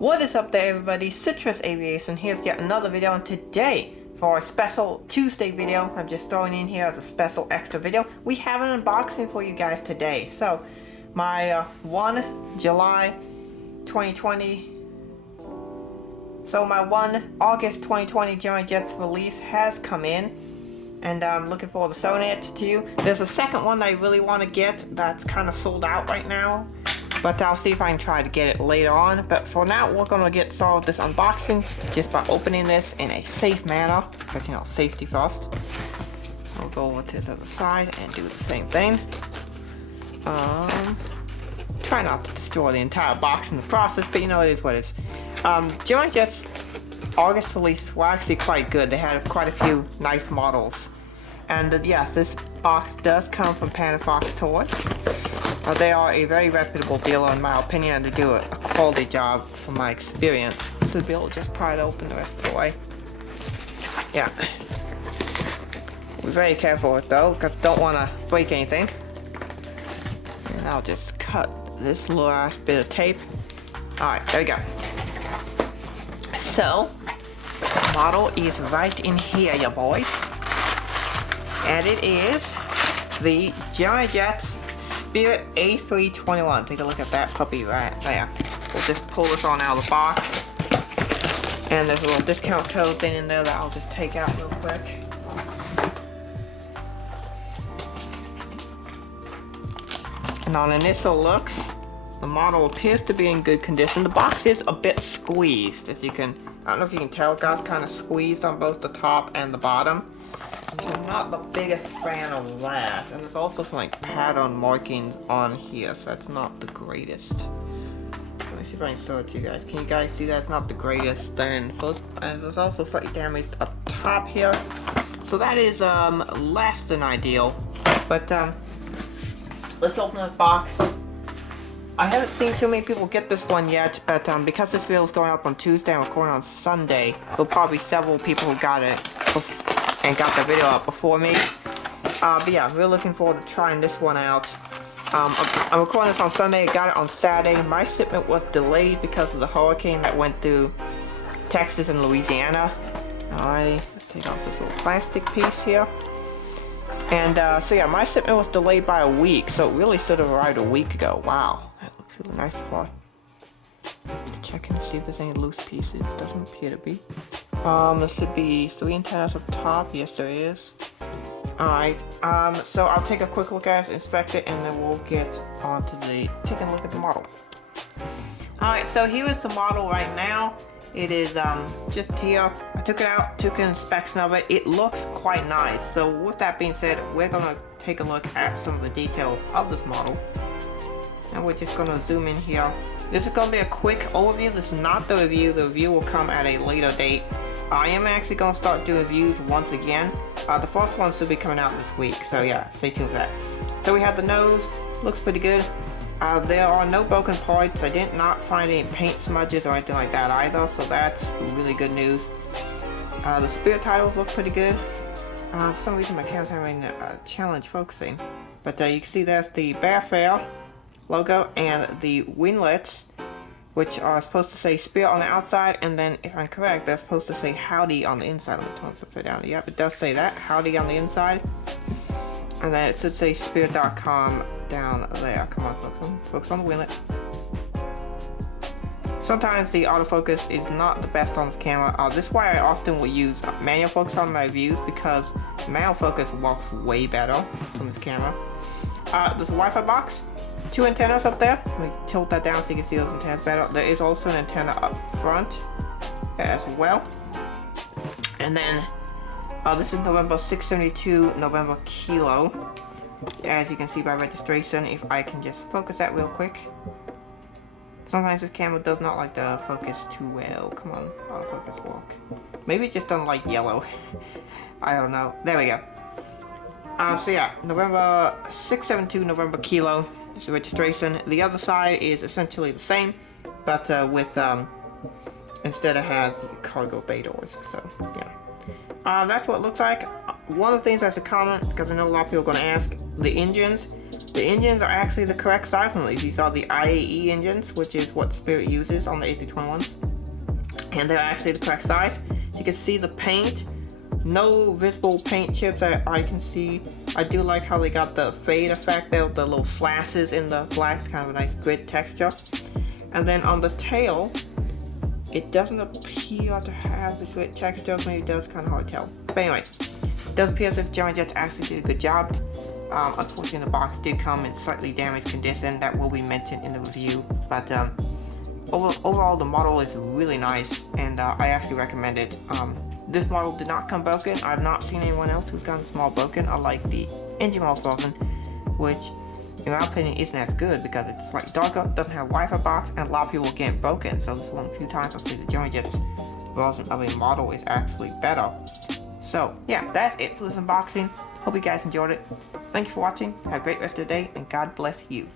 What is up there, everybody? Citrus Aviation here with yet another video, and today for a special Tuesday video, I'm just throwing in here as a special extra video. We have an unboxing for you guys today. So my 1 July 2020, so my 1 August 2020 Gemini Jets release has come in, and I'm looking forward to showing it to you. There's a second one that I really want to get that's kind of sold out right now, but I'll see if I can try to get it later on. But for now, we're going to get started with this unboxing just by opening this in a safe manner, because, you know, safety first. I'll go over to the other side and do the same thing. Try not to destroy the entire box in the process, but you know, it is what it is. Gemini Jets August release were actually quite good. They had quite a few nice models. And yes, this box does come from Fox Toys. They are a very reputable dealer in my opinion, and they do a quality job from my experience. So be able to just pry it open the rest of the way. Yeah. Be very careful with it though, because I don't want to break anything. And I'll just cut this little ass bit of tape. Alright, there we go. So, the model is right in here, ya boys. And it is the Gemini Jets Spirit A321. Take a look at that puppy right there. We'll just pull this on out of the box. And there's a little discount code thing in there that I'll just take out real quick. And on initial looks, the model appears to be in good condition. The box is a bit squeezed, as you can, I don't know if you can tell, it got kind of squeezed on both the top and the bottom. So I'm not the biggest fan of that. And there's also some like pattern markings on here, so that's not the greatest. Let me see if I can show it to you guys. Can you guys see that? It's not the greatest then. So and there's also slightly damaged up top here. So that is less than ideal. But let's open this box. I haven't seen too many people get this one yet, but because this video is going up on Tuesday and recording on Sunday, there'll probably be several people who got it and got the video out before me. But yeah, I'm really looking forward to trying this one out. I'm recording this on Sunday, I got it on Saturday. My shipment was delayed because of the hurricane that went through Texas and Louisiana. Alrighty, let's take off this little plastic piece here. And so yeah, my shipment was delayed by a week, so it really should have arrived a week ago. Wow. Really nice fly. Check in to see if there's any loose pieces. It doesn't appear to be. There should be 3 antennas up top. Yes, there is. Alright, so I'll take a quick look at it, inspect it, and then we'll get on to taking a look at the model. Alright, so here is the model right now. It is just here. I took it out, took an inspection of it. It looks quite nice. So with that being said, we're gonna take a look at some of the details of this model. And we're just gonna zoom in here. This is gonna be a quick overview. This is not the review. The review will come at a later date. I am actually gonna start doing reviews once again. The first one should be coming out this week, so yeah, stay tuned for that. So we have the nose, looks pretty good. There are no broken parts. I did not find any paint smudges or anything like that either, so that's really good news. The Spirirt titles look pretty good. For some reason my camera's having a challenge focusing. But you can see there's the Bearfair logo and the winglets, which are supposed to say Spirirt on the outside, and then if I'm correct, they're supposed to say Howdy on the inside. Let me turn this upside down. Yep, it does say that, Howdy on the inside. And then it should say Spirirt.com down there. Come on, focus on the winglet. Sometimes the autofocus is not the best on this camera. This is why I often will use manual focus on my reviews, because manual focus works way better on this camera. There's a Wi-Fi box. 2 antennas up there. Let me tilt that down so you can see those antennas better. There is also an antenna up front as well. And then this is November 672 November Kilo. As you can see by registration, if I can just focus that real quick. Sometimes this camera does not like to focus too well. Come on, autofocus work. Maybe it just doesn't like yellow. I don't know. There we go. So yeah, November 672 November Kilo is the registration. The other side is essentially the same, but with instead it has cargo bay doors. So yeah, that's what it looks like. One of the things that's a comment, because I know a lot of people are going to ask, the engines The engines are actually the correct size on these. These are the IAE engines, which is what Spirirt uses on the A321s. And they're actually the correct size. You can see the paint. No visible paint chips that I can see. I do like how they got the fade effect there with the little slashes in the black. It's kind of a nice grid texture. And then on the tail, it doesn't appear to have the grid texture. Maybe it does, kind of hard to tell. But anyway, it does appear as if Gemini Jets actually did a good job. Unfortunately, the box did come in slightly damaged condition. That will be mentioned in the review. But overall, the model is really nice, and I actually recommend it. This model did not come broken. I've not seen anyone else who's gotten this model broken, unlike the engine model version, which in my opinion isn't as good because it's slightly darker, doesn't have a Wi-Fi box, and a lot of people get it broken. So this is one of the few times I'll say the Gemini Jets version of a model is actually better. So yeah, that's it for this unboxing. Hope you guys enjoyed it. Thank you for watching. Have a great rest of the day, and God bless you.